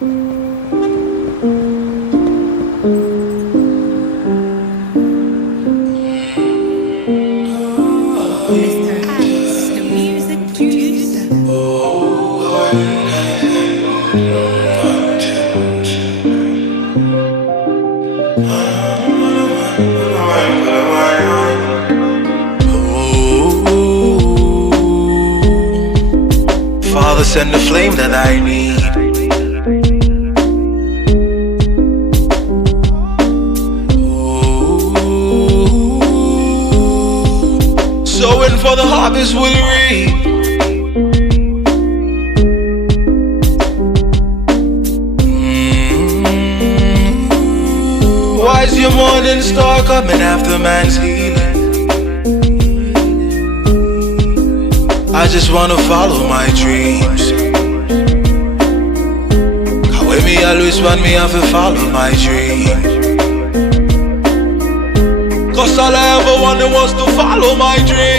Father, send the flame that I need. Sowing for the harvest we'll reap. Why is your morning star coming after man's healing? I just wanna follow my dreams. How me always want me have to follow my dreams. Cause all I ever wanted was to follow my dreams.